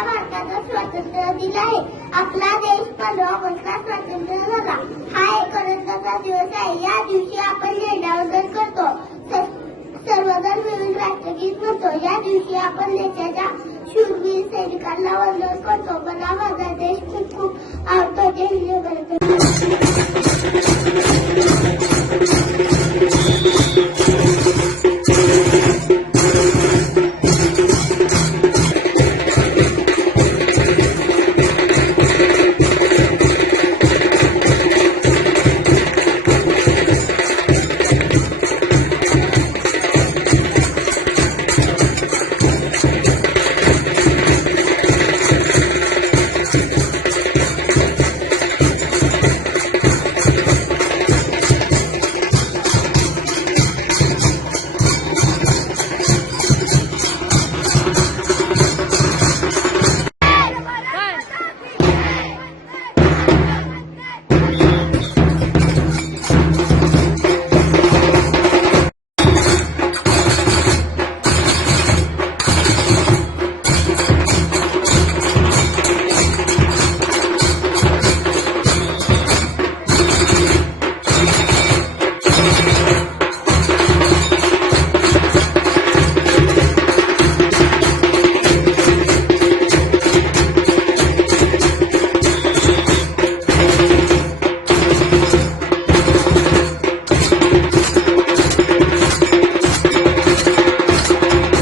आपल्या भारताला स्वातंत्र्य दिले आहे. आपला देश 15 ऑगस्टला स्वातंत्र्य झाला. हा एक आनंदाचा दिवस आहे. या दिवशी आपण झेंडावंदन करतो, सर्वजण मिळून राष्ट्रगीत म्हणतो. या दिवशी आपण देशाच्या शूरवीर सैनिकांना वंदन करतो. मला माझा